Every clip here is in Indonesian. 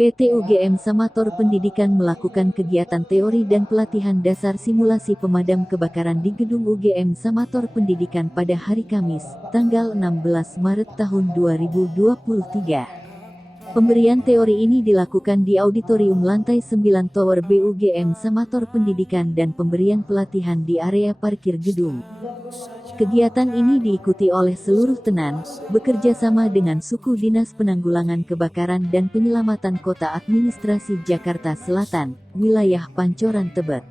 PT UGM Samator Pendidikan melakukan kegiatan teori dan pelatihan dasar simulasi pemadam kebakaran di gedung UGM Samator Pendidikan pada hari Kamis, tanggal 16 Maret tahun 2023. Pemberian teori ini dilakukan di auditorium lantai 9 Tower B UGM Samator Pendidikan dan pemberian pelatihan di area parkir gedung. Kegiatan ini diikuti oleh seluruh tenan, bekerja sama dengan Suku Dinas Penanggulangan Kebakaran dan Penyelamatan Kota Administrasi Jakarta Selatan, wilayah Pancoran Tebet.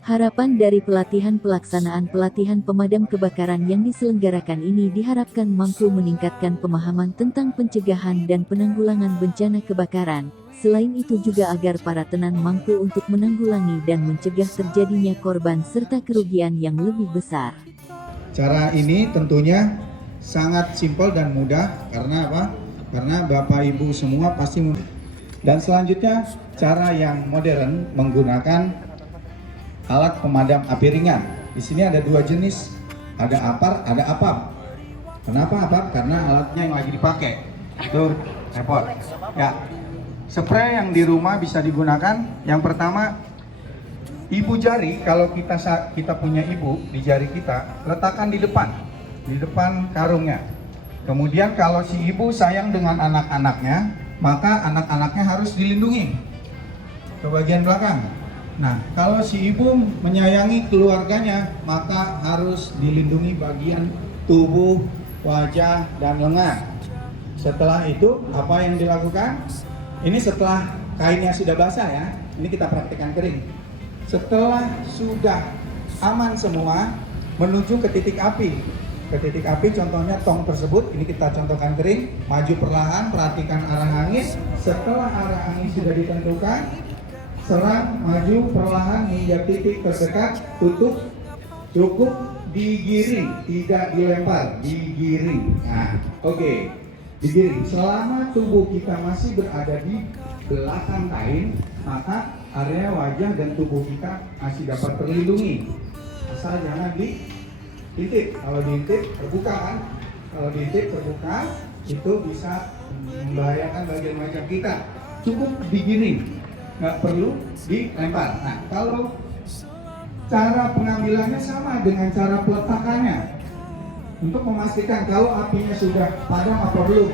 Harapan dari pelaksanaan pelatihan pemadam kebakaran yang diselenggarakan ini diharapkan mampu meningkatkan pemahaman tentang pencegahan dan penanggulangan bencana kebakaran. Selain itu juga agar para tenan mampu untuk menanggulangi dan mencegah terjadinya korban serta kerugian yang lebih besar. Cara ini tentunya sangat simpel dan mudah karena apa? Karena Bapak Ibu semua pasti. Dan selanjutnya cara yang modern menggunakan alat pemadam api ringan. Di sini ada dua jenis, ada APAR, ada APAP. Kenapa APAP? Karena alatnya yang lagi dipakai itu repot. Ya, spray yang di rumah bisa digunakan. Yang pertama, ibu jari. Kalau kita punya ibu di jari kita, letakkan di depan karungnya. Kemudian kalau si ibu sayang dengan anak-anaknya, maka anak-anaknya harus dilindungi ke bagian belakang. Nah, kalau si ibu menyayangi keluarganya, maka harus dilindungi bagian tubuh, wajah, dan lengan. Setelah itu, apa yang dilakukan? Ini setelah kainnya sudah basah ya. Ini kita praktekkan kering. Setelah sudah aman semua, menuju ke titik api. Ke titik api contohnya tong tersebut, ini kita contohkan kering, maju perlahan, perhatikan arah angin. Setelah arah angin sudah ditentukan, serang, maju perlahan hingga titik terdekat, tutup, cukup digiring, tidak dilempar, digiring. Nah, oke. Digiring. Selama tubuh kita masih berada di belakang kain, maka area wajah dan tubuh kita masih dapat terlindungi. Asal jangan diintip. Kalau diintip terbuka kan? Kalau diintip terbuka, itu bisa membahayakan bagian wajah kita. Cukup digiring, nggak perlu dilempar. Nah, kalau cara pengambilannya sama dengan cara peletakannya. Untuk memastikan kalau apinya sudah padam atau belum,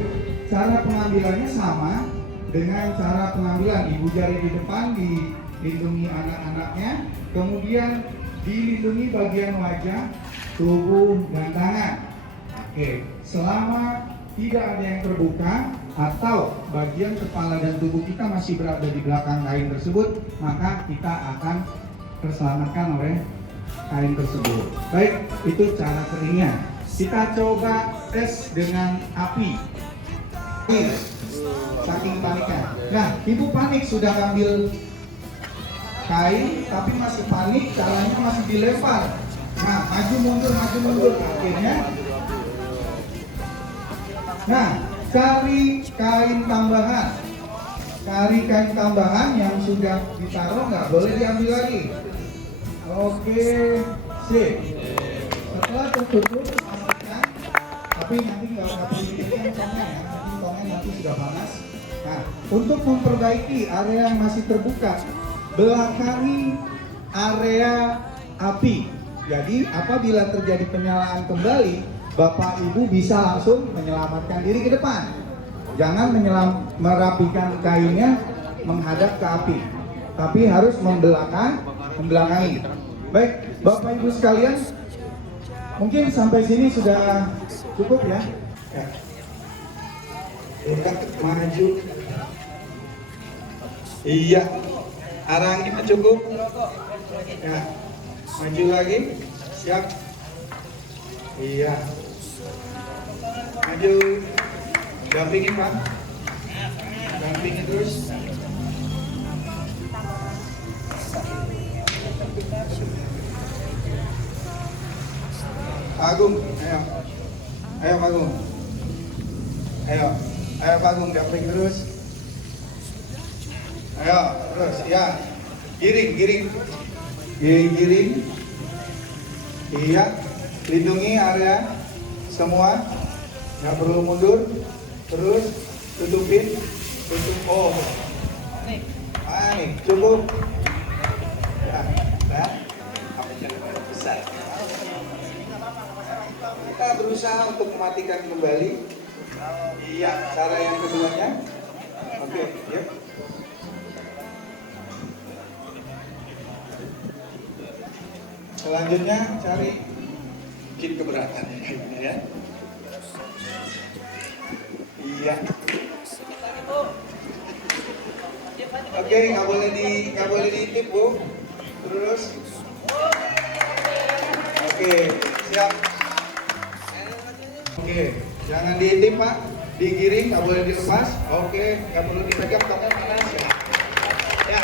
cara pengambilannya sama dengan cara pengambilan. Ibu jari di depan, dilindungi anak-anaknya, kemudian dilindungi bagian wajah, tubuh, dan tangan. Oke, selama tidak ada yang terbuka atau bagian kepala dan tubuh kita masih berada di belakang kain tersebut, maka kita akan terselamatkan oleh kain tersebut. Baik, itu cara keringnya. Kita coba tes dengan api. Saking paniknya. Nah, ibu panik sudah ambil kain, tapi masih panik, caranya masih dilempar. Nah, maju mundur. Akhirnya, nah, cari kain tambahan. Cari kain tambahan yang sudah ditaruh, nggak boleh diambil lagi. Oke, sip. Setelah tertutup, tapi nanti nggak perlu dipikirkan tongnya ya, nanti sudah panas. Nah, untuk memperbaiki area yang masih terbuka, belakangi area api. Jadi apabila terjadi penyalaan kembali, Bapak Ibu bisa langsung menyelamatkan diri ke depan. Jangan merapikan kainnya menghadap ke api, tapi harus membelakangi. Baik, Bapak Ibu sekalian, mungkin sampai sini sudah cukup ya. Dekat, maju. Iya, arah anginnya cukup. Ya, maju lagi. Siap. Iya. Maju. Dampingin Pak. Dampingin terus. Agung, ayo. Ayo Agung. Ayo Agung, damping terus. Ayo, terus, ya. Giring. Iya, lindungi area semua. Nggak perlu mundur. Terus, tutup. Oh, Baik, cukup. Ya, nah, besar. Kita berusaha untuk mematikan kembali. Iya, cara yang keduanya. Oke, yuk. Selanjutnya cari bikin keberatan ya. Iya. Oke, nggak boleh diintip Bu. Terus. Oke, siap. Oke, jangan diintip Pak. Digiring, nggak boleh dilepas. Oke, nggak perlu dipegang tangan panas. Ya.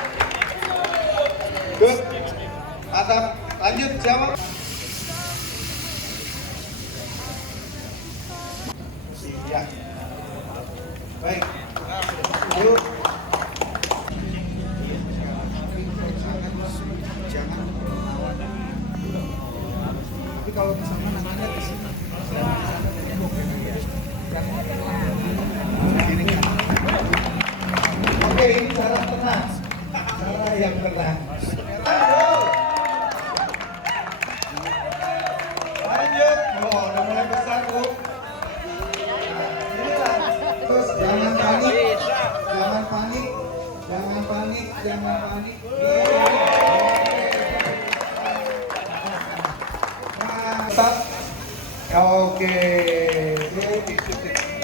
Good. Mantap. Lanjut jawab. Iya. Baik. Yuk. Jangan. Tapi kalau misalnya nantinya ke sini. Oke, ini cara tenang. Cara yang tenang. Lanjut. Oh, udah mulai besar, Bu. Terus jangan panik. Jangan panik. Jangan panik. Jangan panik. Nah, oke.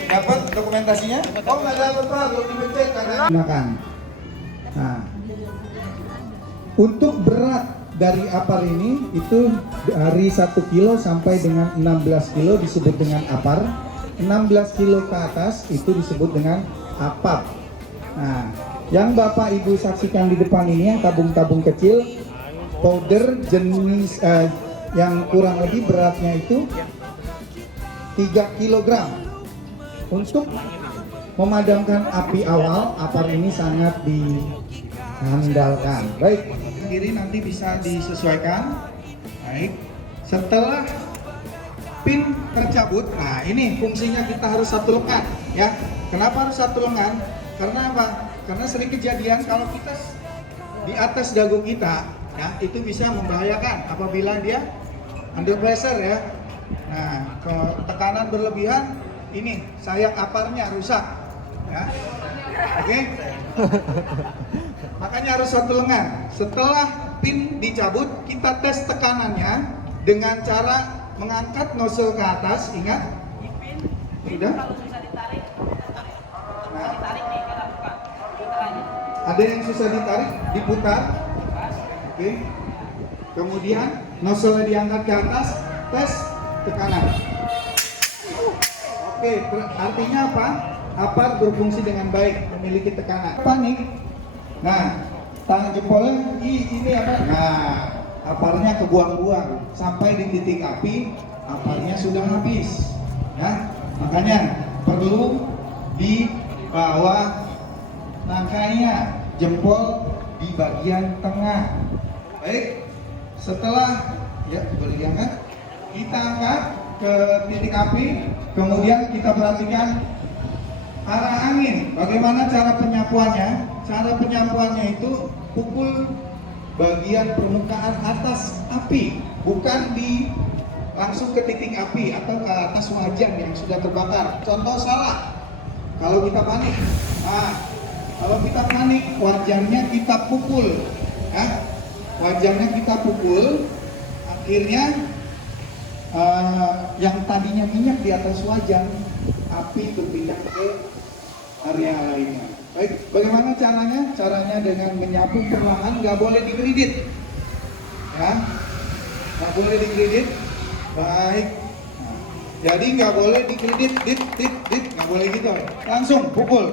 Dapat dokumentasinya? Oh, nggak dapat Pak, belum dipencet karena gunakan. Nah, untuk berat dari apar ini itu dari 1 kilo sampai dengan 16 kilo disebut dengan apar. 16 kilo ke atas itu disebut dengan apar. Nah, yang Bapak Ibu saksikan di depan ini yang tabung-tabung kecil powder jenis yang kurang lebih beratnya itu 3 kg. Untuk memadamkan api awal, apar ini sangat diandalkan. Baik, kiri nanti bisa disesuaikan. Baik, setelah pin tercabut, nah ini fungsinya kita harus satu lengan, ya. Kenapa harus satu lengan? Karena apa? Karena sering kejadian kalau kita di atas dagu kita, ya, itu bisa membahayakan apabila dia under pressure, ya. Nah, tekanan berlebihan, ini sayap aparnya rusak, ya. Oke. Makanya harus satu lengan. Setelah pin dicabut, kita tes tekanannya dengan cara mengangkat nozzle ke atas. Ingat? Sudah? Nah, ada yang susah ditarik, diputar. Oke. Kemudian nozzle diangkat ke atas, tes tekanan. Oke, artinya apa? Apar berfungsi dengan baik, memiliki tekanan. Panik. Nah, tangan jempolnya ini apa? Nah, aparnya kebuang-buang sampai di titik api, aparnya sudah habis. Ya, makanya perlu di bawah rangkainya, jempol di bagian tengah. Baik, setelah ya boleh diangkat, kita angkat ke titik api, kemudian kita perhatikan arah angin. Bagaimana cara penyapuannya? Cara penyapuannya itu pukul bagian permukaan atas api, bukan di langsung ke titik api atau ke atas wajan yang sudah terbakar. Contoh salah, kalau kita panik. Nah, kalau kita panik, wajannya kita pukul, ya. Wajannya kita pukul, akhirnya yang tadinya minyak di atas wajan, api berpindah ke area lainnya. Baik, bagaimana caranya? Caranya dengan menyapu perlahan, nggak boleh digredit, ya, nggak boleh digredit. Baik, nah, jadi nggak boleh digredit, dit, nggak boleh gitu, langsung pukul.